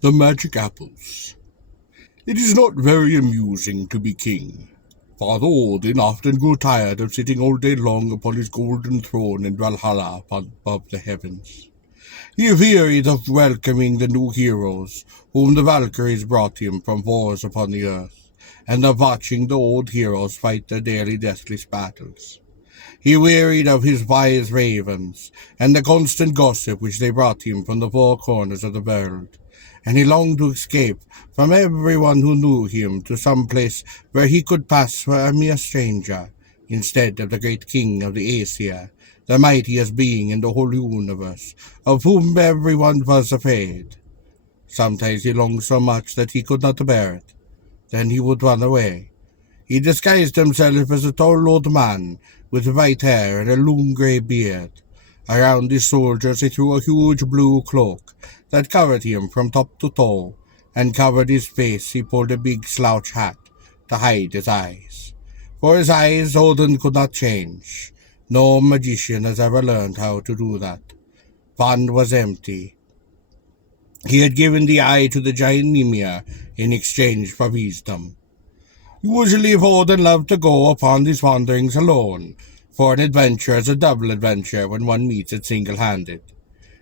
The Magic Apples. It is not very amusing to be king. Father Odin often grew tired of sitting all day long upon his golden throne in Valhalla above the heavens. He wearied of welcoming the new heroes whom the Valkyries brought him from wars upon the earth, and of watching the old heroes fight their daily deathless battles. He wearied of his wise ravens, and the constant gossip which they brought him from the four corners of the world, and he longed to escape from everyone who knew him to some place where he could pass for a mere stranger, instead of the great king of the Aesir, the mightiest being in the whole universe, of whom everyone was afraid. Sometimes he longed so much that he could not bear it. Then he would run away. He disguised himself as a tall old man, with white hair and a long grey beard. Around his shoulders he threw a huge blue cloak that covered him from top to toe, and covered his face he pulled a big slouch hat to hide his eyes. For his eyes Odin could not change. No magician has ever learned how to do that. One was empty. He had given the eye to the giant Mimir in exchange for wisdom. Usually Odin loved to go upon these wanderings alone, for an adventure is a double adventure when one meets it single-handed.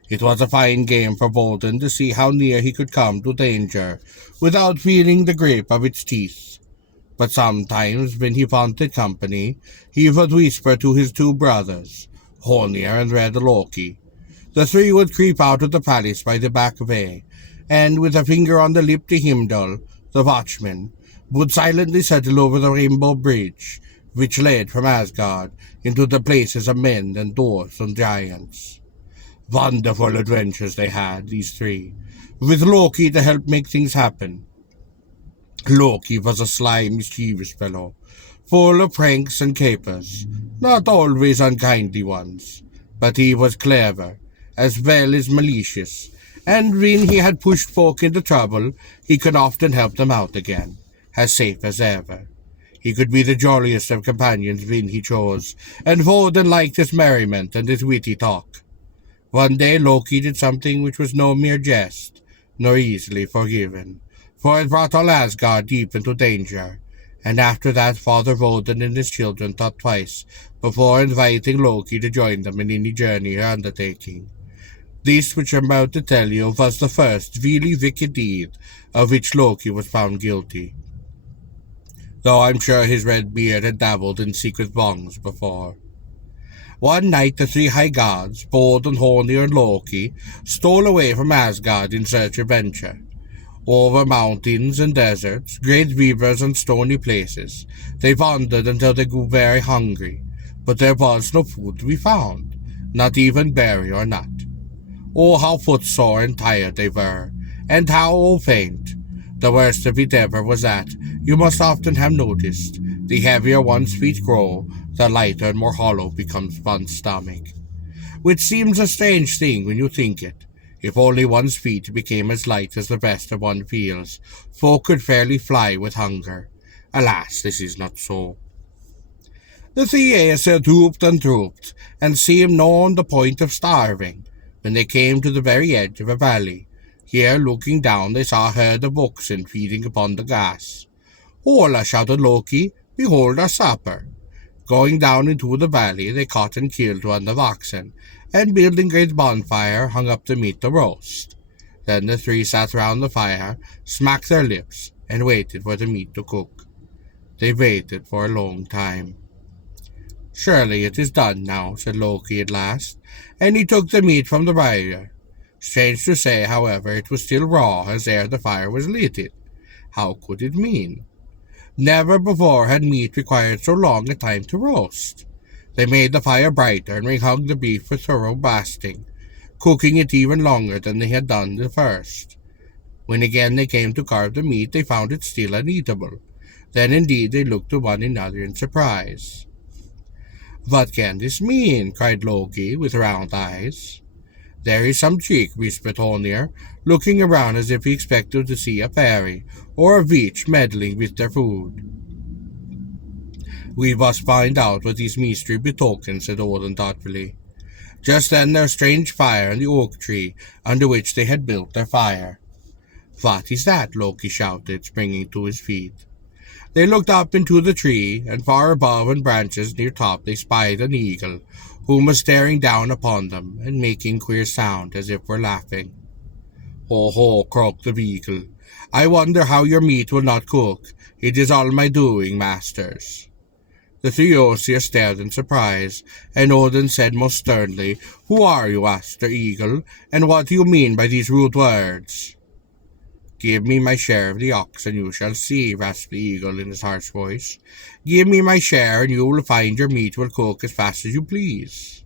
It was a fine game for Odin to see how near he could come to danger without feeling the grip of its teeth. But sometimes, when he wanted company, he would whisper to his two brothers, Honir and Red Loki. The three would creep out of the palace by the back way, and with a finger on the lip to Himdall, the watchman, would silently settle over the rainbow bridge, which led from Asgard into the places of men and dwarfs and giants. Wonderful adventures they had, these three, with Loki to help make things happen. Loki was a sly, mischievous fellow, full of pranks and capers, not always unkindly ones, but he was clever, as well as malicious, and when he had pushed folk into trouble, he could often help them out again, as safe as ever. He could be the jolliest of companions when he chose, and Woden liked his merriment and his witty talk. One day Loki did something which was no mere jest, nor easily forgiven, for it brought all Asgard deep into danger, and after that Father Woden and his children thought twice before inviting Loki to join them in any journey or undertaking. This which I'm about to tell you was the first really wicked deed of which Loki was found guilty, though I'm sure his red beard had dabbled in secret wrongs before. One night the three high gods, Bodn, Honir, and Loki, stole away from Asgard in search of adventure. Over mountains and deserts, great rivers and stony places, they wandered until they grew very hungry, but there was no food to be found, not even berry or nut. Oh, how footsore and tired they were, and how faint. The worst of it ever was that, you must often have noticed, the heavier one's feet grow, the lighter and more hollow becomes one's stomach. Which seems a strange thing when you think it. If only one's feet became as light as the rest of one feels, folk could fairly fly with hunger. Alas, this is not so. The three Aesir drooped and drooped, and seemed now on the point of starving, when they came to the very edge of a valley. Here, looking down, they saw a herd of oxen feeding upon the grass. "Hola!" shouted Loki, "behold our supper!" Going down into the valley, they caught and killed one of the oxen, and building a great bonfire, hung up the meat to roast. Then the three sat round the fire, smacked their lips, and waited for the meat to cook. They waited for a long time. "Surely it is done now," said Loki at last, and he took the meat from the fire. Strange to say, however, it was still raw as ere the fire was lighted. How could it mean? Never before had meat required so long a time to roast. They made the fire brighter and rehung the beef for thorough basting, cooking it even longer than they had done the first. When again they came to carve the meat, they found it still uneatable. Then indeed they looked to one another in surprise. "What can this mean?" cried Loki, with round eyes. "There is some trick," whispered Honir, looking around as if he expected to see a fairy or a witch meddling with their food. "We must find out what this mystery betokens," said Odin thoughtfully. Just then there was strange fire in the oak tree under which they had built their fire. What is that? Loki shouted, springing to his feet. They looked up into the tree, and far above in branches near top they spied an eagle, who was staring down upon them, and making queer sound as if were laughing. Ho ho, croaked the eagle. I wonder how your meat will not cook. It is all my doing, masters. The three Oseers stared in surprise, and Odin said most sternly, Who are you, asked the eagle, and what do you mean by these rude words? Give me my share of the ox, and you shall see, rasped the eagle in his harsh voice. Give me my share, and you will find your meat will cook as fast as you please.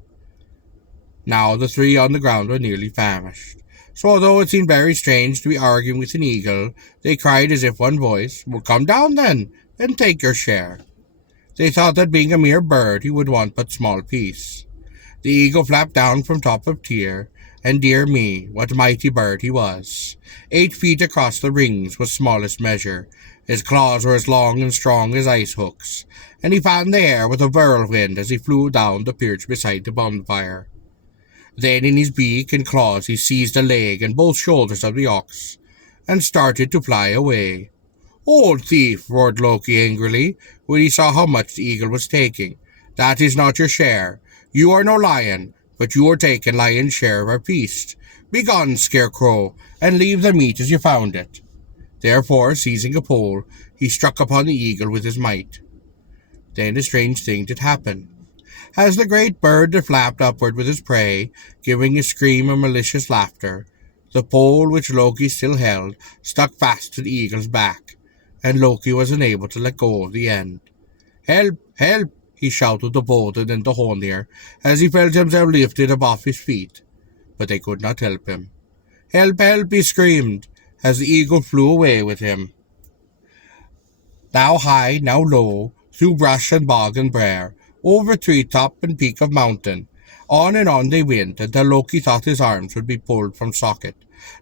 Now the three on the ground were nearly famished. So although it seemed very strange to be arguing with an eagle, they cried as if one voice, Well, come down then, and take your share. They thought that being a mere bird he would want but small peace. The eagle flapped down from top of tier, and dear me, what mighty bird he was. 8 feet across the rings was smallest measure. His claws were as long and strong as ice hooks, and he fanned the air with a whirlwind as he flew down the perch beside the bonfire. Then in his beak and claws he seized a leg and both shoulders of the ox, and started to fly away. Old thief, roared Loki angrily, when he saw how much the eagle was taking. That is not your share. You are no lion, but you are taking lion's share of our feast. Begone, scarecrow, and leave the meat as you found it. Therefore, seizing a pole, he struck upon the eagle with his might. Then a strange thing did happen. As the great bird flapped upward with his prey, giving a scream of malicious laughter, the pole which Loki still held stuck fast to the eagle's back, and Loki was unable to let go of the end. Help! Help! He shouted to Woden and to Honir, as he felt himself lifted above his feet. But they could not help him. Help! Help! He screamed, as the eagle flew away with him. Now high, now low, through brush and bog and briar, over tree-top and peak of mountain, on and on they went, until Loki thought his arms would be pulled from socket,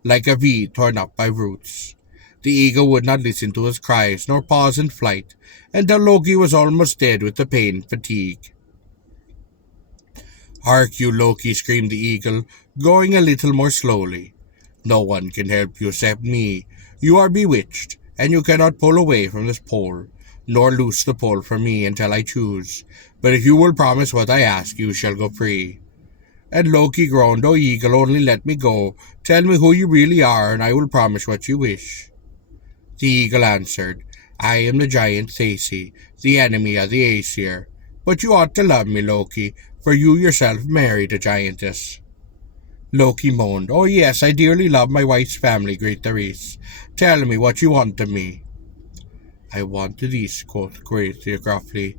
like a weed torn up by roots. The eagle would not listen to his cries, nor pause in flight, until Loki was almost dead with the pain and fatigue. Hark you, Loki, screamed the eagle, going a little more slowly. No one can help you except me. You are bewitched, and you cannot pull away from this pole, nor loose the pole from me until I choose. But if you will promise what I ask, you shall go free. And Loki groaned, O eagle, only let me go. Tell me who you really are, and I will promise what you wish. The eagle answered, I am the giant Thasi, the enemy of the Aesir. But you ought to love me, Loki, for you yourself married a giantess. Loki moaned, Oh yes, I dearly love my wife's family, great Therese. Tell me what you want of me. I want this, quoth Greater gruffly.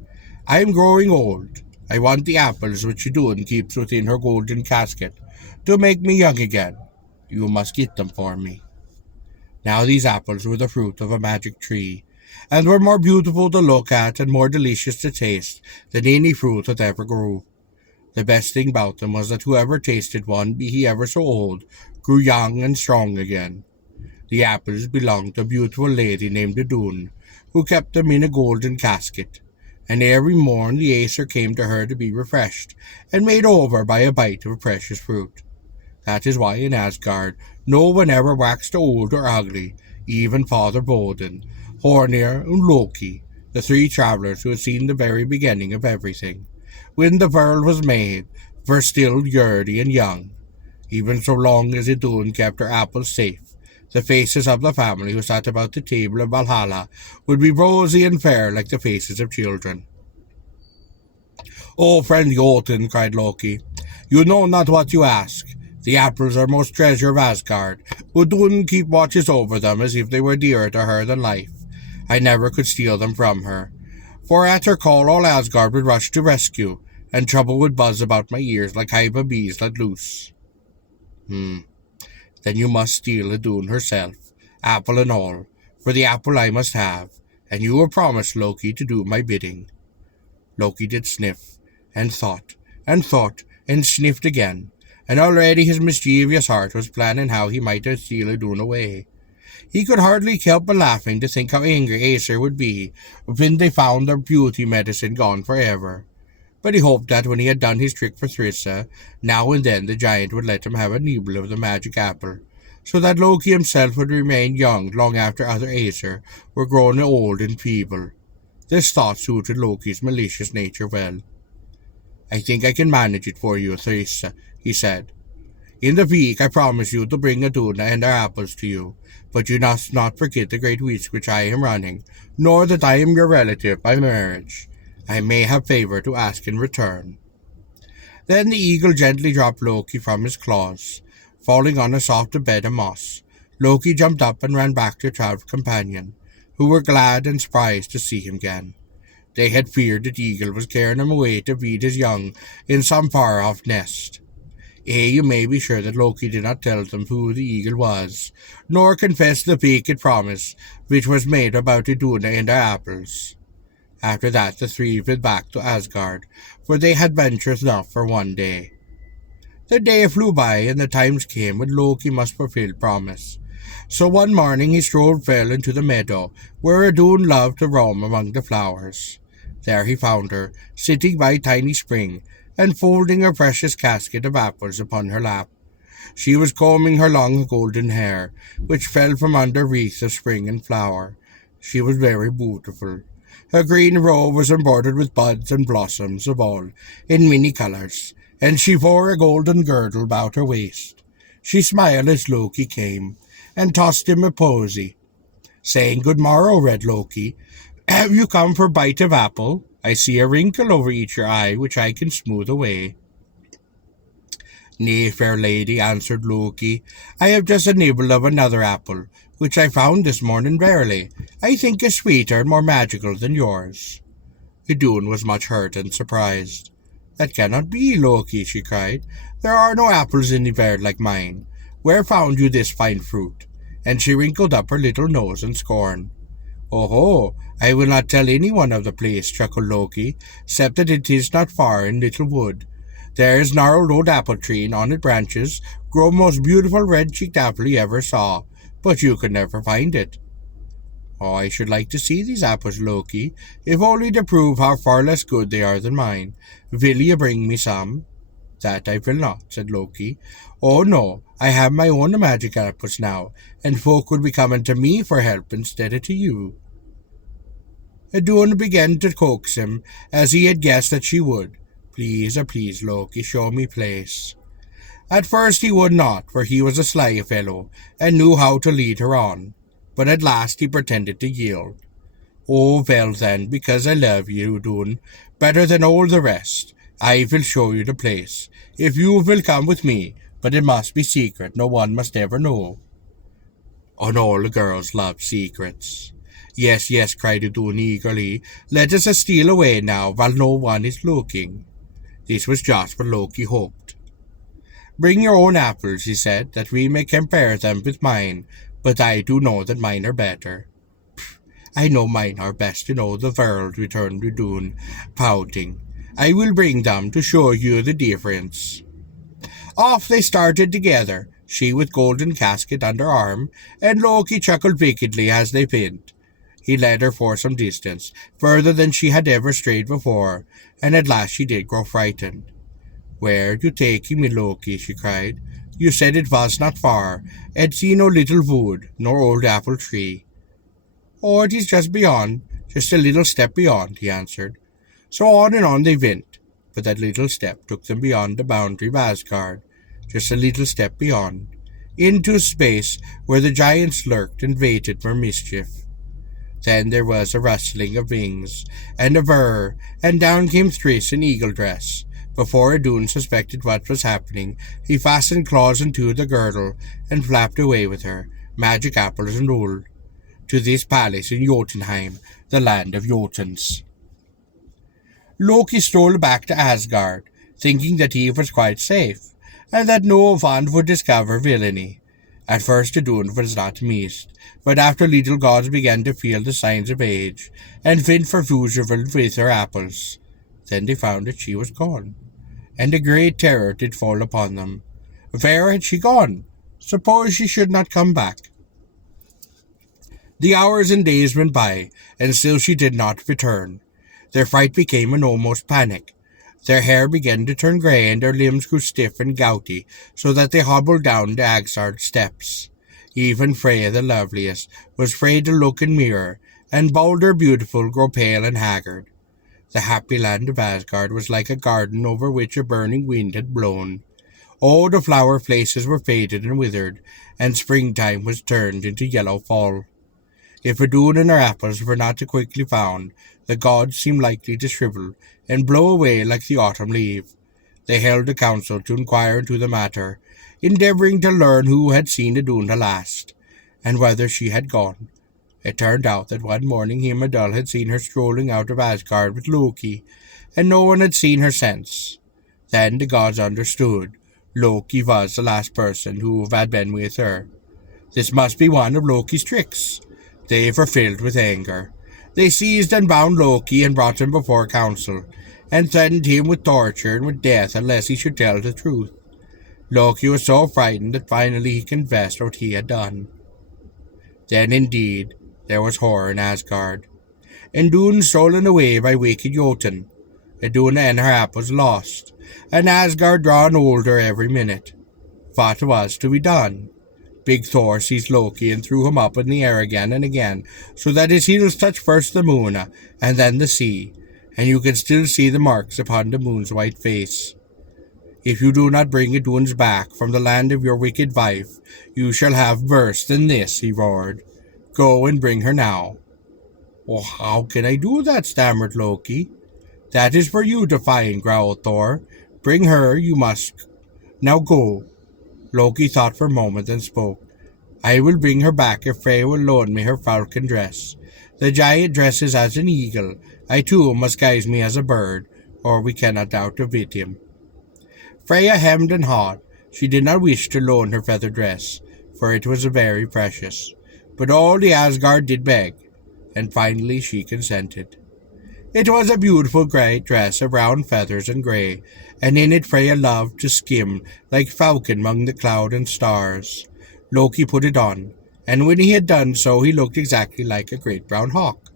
I am growing old. I want the apples which Idun keeps within her golden casket, to make me young again. You must get them for me. Now these apples were the fruit of a magic tree, and were more beautiful to look at and more delicious to taste than any fruit that ever grew. The best thing about them was that whoever tasted one, be he ever so old, grew young and strong again. The apples belonged to a beautiful lady named Idun, who kept them in a golden casket, and every morn the Aesir came to her to be refreshed, and made over by a bite of precious fruit. That is why in Asgard no one ever waxed old or ugly, even Father Woden, Hornir, and Loki, the 3 travelers who had seen the very beginning of everything, when the world was made, were still yearly and young. Even so long as Idun kept her apples safe, the faces of the family who sat about the table of Valhalla would be rosy and fair like the faces of children. Oh, friend Jotun, cried Loki, you know not what you ask. The apples are most treasure of Asgard. Idun keep watches over them as if they were dearer to her than life. I never could steal them from her, for at her call all Asgard would rush to rescue, and trouble would buzz about my ears like hive of bees let loose. Then you must steal Idun herself, apple and all, for the apple I must have, and you will promise, Loki, to do my bidding. Loki did sniff, and thought, and sniffed again, and already his mischievous heart was planning how he might steal Idun away. He could hardly help but laughing to think how angry Aesir would be when they found their beauty medicine gone forever. But he hoped that when he had done his trick for Thrissa, now and then the giant would let him have a nibble of the magic apple, so that Loki himself would remain young long after other Aesir were grown old and feeble. This thought suited Loki's malicious nature well. "I think I can manage it for you, Theresa," he said. "In the week I promise you to bring Aduna and her apples to you, but you must not forget the great risk which I am running, nor that I am your relative by marriage. I may have favor to ask in return." Then the eagle gently dropped Loki from his claws. Falling on a soft bed of moss, Loki jumped up and ran back to his traveled companion, who were glad and surprised to see him again. They had feared that eagle was carrying him away to feed his young in some far-off nest. You may be sure that Loki did not tell them who the eagle was, nor confess the wicked promise which was made about Iduna and her apples. After that the three went back to Asgard, for they had ventured enough for one day. The day flew by, and the times came when Loki must fulfill promise. So one morning he strolled well into the meadow, where Iduna loved to roam among the flowers. There he found her, sitting by a tiny spring, and folding her precious casket of apples upon her lap. She was combing her long golden hair, which fell from under wreaths of spring and flower. She was very beautiful. Her green robe was embroidered with buds and blossoms of all, in many colours, and she wore a golden girdle about her waist. She smiled as Loki came, and tossed him a posy, saying, "Good morrow, red Loki. Have you come for a bite of apple? I see a wrinkle over each your eye, which I can smooth away." "Nay, fair lady," answered Loki, "I have just a nibble of another apple, which I found this morning verily. I think is sweeter and more magical than yours." Iduna was much hurt and surprised. "That cannot be, Loki," she cried. "There are no apples in the world like mine. Where found you this fine fruit?" And she wrinkled up her little nose in scorn. "Oh, I will not tell anyone of the place," chuckled Loki, "except that it is not far in little wood. There is gnarled old apple tree, and on its branches grow most beautiful red-cheeked apple you ever saw, but you could never find it." "Oh, I should like to see these apples, Loki, if only to prove how far less good they are than mine. Will you bring me some?" "That I will not," said Loki. "Oh no, I have my own magic apples now, and folk will be coming to me for help instead of to you." Iduna began to coax him, as he had guessed that she would. "Please, please, Loki, show me place." At first he would not, for he was a sly fellow, and knew how to lead her on. But at last he pretended to yield. "Oh, well then, because I love you, Iduna, better than all the rest, I will show you the place, if you will come with me, but it must be secret, no one must ever know." And all the girls love secrets. "Yes, yes," cried Iduna eagerly, "let us steal away now, while no one is looking." This was just what Loki hoped. "Bring your own apples," he said, "that we may compare them with mine, but I do know that mine are better." "I know mine are best in all the world," returned Iduna, pouting. "I will bring them to show you the difference." Off they started together, she with golden casket under arm, and Loki chuckled wickedly as they went. He led her for some distance, further than she had ever strayed before, and at last she did grow frightened. "Where are you taking me, Loki?" she cried. "You said it was not far, and see no little wood, nor old apple tree." "Oh, it is just beyond, just a little step beyond," he answered. So on and on they went, but that little step took them beyond the boundary of Asgard, just a little step beyond, into a space where the giants lurked and waited for mischief. Then there was a rustling of wings, and a whir, and down came Tris in eagle dress. Before Iduna suspected what was happening, he fastened claws into the girdle, and flapped away with her, magic apples and all, to this palace in Jotunheim, the land of Jotuns. Loki strolled back to Asgard, thinking that he was quite safe, and that no one would discover villainy. At first Iduna was not amused, but after little gods began to feel the signs of age, and went for usual with her apples. Then they found that she was gone, and a great terror did fall upon them. Where had she gone? Suppose she should not come back? The hours and days went by, and still she did not return. Their fright became an almost panic. Their hair began to turn grey and their limbs grew stiff and gouty, so that they hobbled down the Asgard steps. Even Freya the loveliest was afraid to look in mirror, and Balder beautiful grew pale and haggard. The happy land of Asgard was like a garden over which a burning wind had blown. All the flower places were faded and withered, and springtime was turned into yellow fall. If Idun and her apples were not quickly found, the gods seemed likely to shrivel and blow away like the autumn leaf. They held a council to inquire into the matter, endeavouring to learn who had seen Idun the last, and whether she had gone. It turned out that one morning Heimdall had seen her strolling out of Asgard with Loki, and no one had seen her since. Then the gods understood. Loki was the last person who had been with her. This must be one of Loki's tricks. They were filled with anger. They seized and bound Loki and brought him before council, and threatened him with torture and with death unless he should tell the truth. Loki was so frightened that finally he confessed what he had done. Then indeed there was horror in Asgard. Idun stolen away by wicked Jotun. Idun and her apples lost, and Asgard drawn older every minute. What was to be done? Big Thor seized Loki and threw him up in the air again and again, so that his heels touched first the moon and then the sea, and you can still see the marks upon the moon's white face. If you do not bring Idun's back from the land of your wicked wife, you shall have worse than this, he roared. Go and bring her now. Oh, how can I do that? Stammered Loki. That is for you to find, growled Thor. Bring her, you must. Now go. Loki thought for a moment and spoke. I will bring her back if Freya will loan me her falcon dress. The giant dresses as an eagle. I too must guise me as a bird, or we cannot outwit him. Freya hemmed and hawed. She did not wish to loan her feather dress, for it was very precious. But all the Asgard did beg, and finally she consented. It was a beautiful great dress of brown feathers and grey, and in it Freya loved to skim like falcon among the cloud and stars. Loki put it on, and when he had done so he looked exactly like a great brown hawk.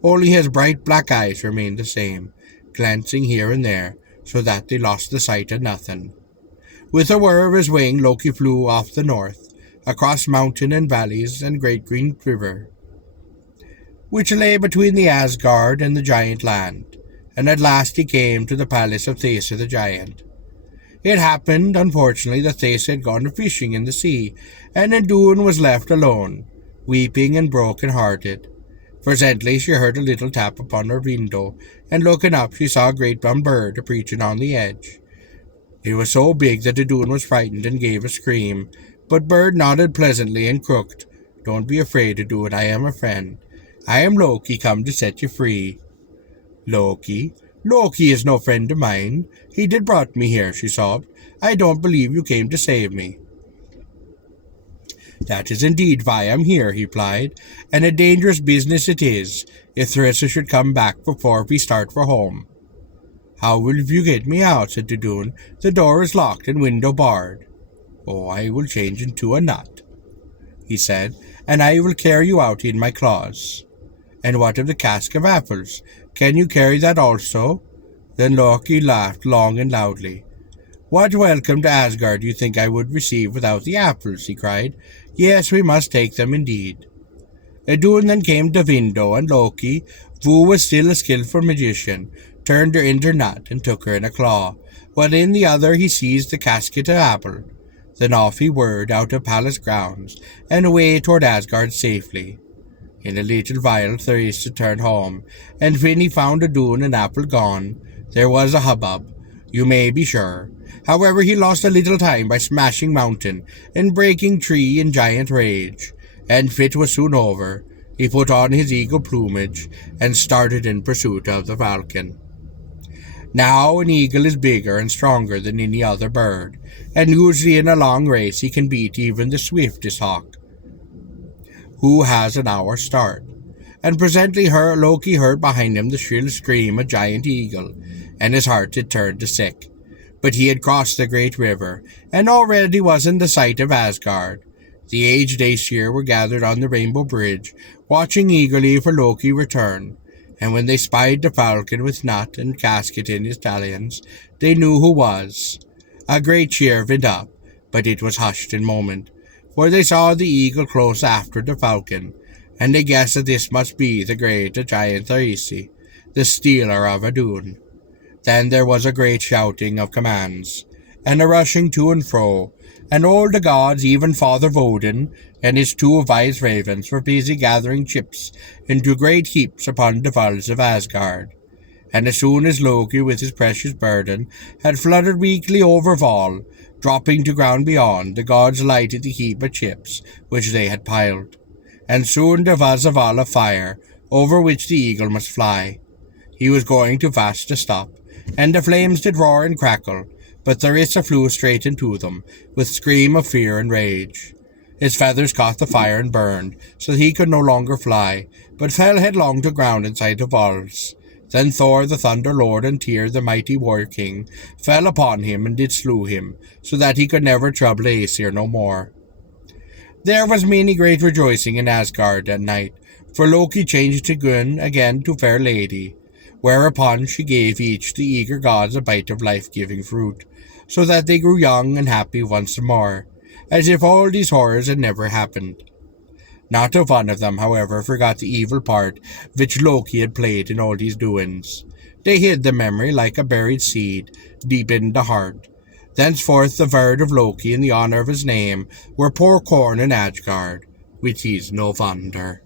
Only his bright black eyes remained the same, glancing here and there, so that they lost the sight of nothing. With a whir of his wing Loki flew off the north, across mountain and valleys and great green river, which lay between the Asgard and the giant land, and at last he came to the palace of Thesa the giant. It happened, unfortunately, that Thesa had gone fishing in the sea, and Idun was left alone, weeping and broken-hearted. Presently she heard a little tap upon her window, and looking up she saw a great brown bird a-preaching on the edge. It was so big that Idun was frightened and gave a scream, but Bird nodded pleasantly and croaked, Don't be afraid, Idun, I am a friend. I am Loki, come to set you free. Loki? Loki is no friend of mine. He did brought me here, she sobbed. I don't believe you came to save me. That is indeed why I am here, he replied, and a dangerous business it is, if Theresa should come back before we start for home. How will you get me out? Said Idun. The door is locked and window barred. Oh, I will change into a nut, he said, and I will carry you out in my claws. And what of the cask of apples? Can you carry that also? Then Loki laughed long and loudly. What welcome to Asgard do you think I would receive without the apples? He cried. Yes, we must take them indeed. Idun then came to the window, and Loki, who was still a skilful magician, turned her into a nut and took her in a claw, while in the other he seized the casket of apple. Then off he whirred out of palace grounds, and away toward Asgard safely. In a little while Theresa turned home, and when he found Idun and apple gone, there was a hubbub, you may be sure. However, he lost a little time by smashing mountain and breaking tree in giant rage, and fit was soon over. He put on his eagle plumage and started in pursuit of the falcon. Now an eagle is bigger and stronger than any other bird, and usually in a long race he can beat even the swiftest hawk, who has an hour's start. And presently Loki heard behind him the shrill scream of a giant eagle, and his heart had turned to sick. But he had crossed the great river, and already was in the sight of Asgard. The aged Aesir were gathered on the Rainbow Bridge, watching eagerly for Loki return, And when they spied the falcon with nut and casket in his talons, they knew who was. A great cheer went up, but it was hushed in a moment, for they saw the eagle close after the falcon, and they guessed that this must be the great giant Thaisi, the stealer of Adun. Then there was a great shouting of commands, and a rushing to and fro, and all the gods, even Father Woden and his 2 wise ravens, were busy gathering chips into great heaps upon the walls of Asgard. And as soon as Loki with his precious burden had fluttered weakly over Val, dropping to ground beyond, the gods lighted the heap of chips which they had piled. And soon there was a wall of fire, over which the eagle must fly. He was going too fast to stop, and the flames did roar and crackle, but Thaisa flew straight into them, with scream of fear and rage. His feathers caught the fire and burned, so that he could no longer fly, but fell headlong to ground inside the walls. Then Thor the Thunder Lord and Tyr the mighty War King fell upon him and did slew him, so that he could never trouble Aesir no more. There was many great rejoicing in Asgard that night, for Loki changed Gunn again to fair lady, whereupon she gave each the eager gods a bite of life-giving fruit, so that they grew young and happy once more, as if all these horrors had never happened. Not a one of them, however, forgot the evil part which Loki had played in all these doings. They hid the memory like a buried seed, deep in the heart. Thenceforth the word of Loki in the honour of his name were poor corn in Asgard, which is no wonder.